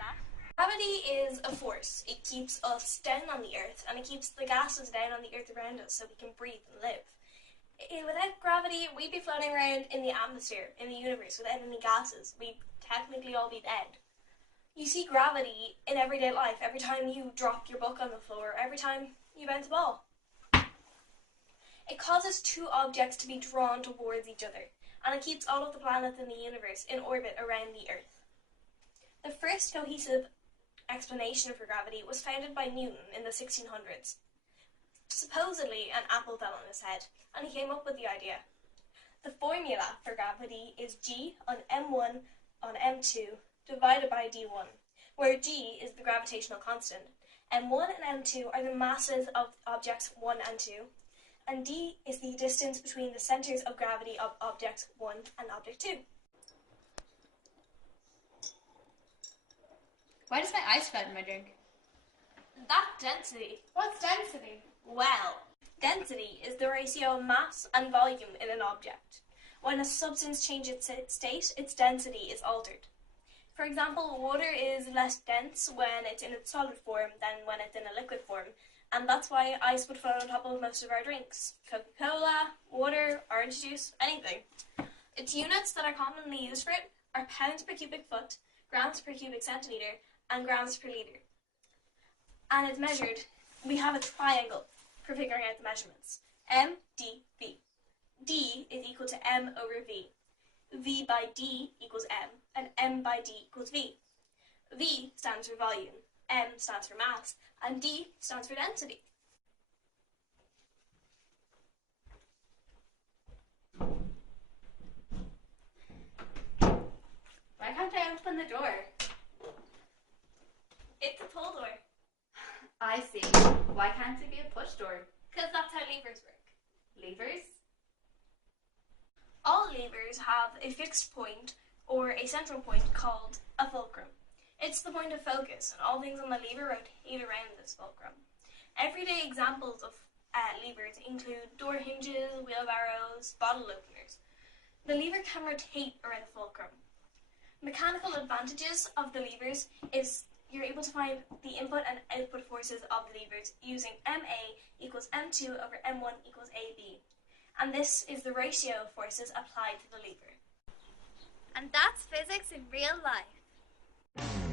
that. Gravity is a force. It keeps us down on the earth, and it keeps the gases down on the earth around us so we can breathe and live. Without gravity, we'd be floating around in the atmosphere, in the universe, without any gases. We'd technically all be dead. You see gravity in everyday life every time you drop your book on the floor, every time you bounce a ball. It causes two objects to be drawn towards each other, and it keeps all of the planets in the universe in orbit around the Earth. The first cohesive explanation for gravity was founded by Newton in the 1600s. Supposedly, an apple fell on his head, and he came up with the idea. The formula for gravity is G on M1 on M2 divided by D1, where G is the gravitational constant, M1 and M2 are the masses of objects 1 and 2, and D is the distance between the centers of gravity of objects 1 and object 2. Why does my eye spread in my drink? That's density. What's density? Well, density is the ratio of mass and volume in an object. When a substance changes its state, its density is altered. For example, water is less dense when it's in its solid form than when it's in a liquid form, and that's why ice would float on top of most of our drinks. Coca-Cola, water, orange juice, anything. Its units that are commonly used for it are pounds per cubic foot, grams per cubic centimetre, and grams per litre. And it's measured, we have a triangle for figuring out the measurements. M, D, V. D is equal to M over V. V by D equals M, and M by D equals V. V stands for volume, M stands for mass, and D stands for density. Why can't I open the door? It's a pull door. I see. Why can't it be a push door? Because that's how levers work. Levers? All levers have a fixed point or a central point called a fulcrum. It's the point of focus, and all things on the lever rotate around this fulcrum. Everyday examples of levers include door hinges, wheelbarrows, bottle openers. The lever can rotate around the fulcrum. Mechanical advantages of the levers is you're able to find the input and output forces of the levers using MA equals M2 over M1 equals AB. And this is the ratio of forces applied to the lever. And that's physics in real life.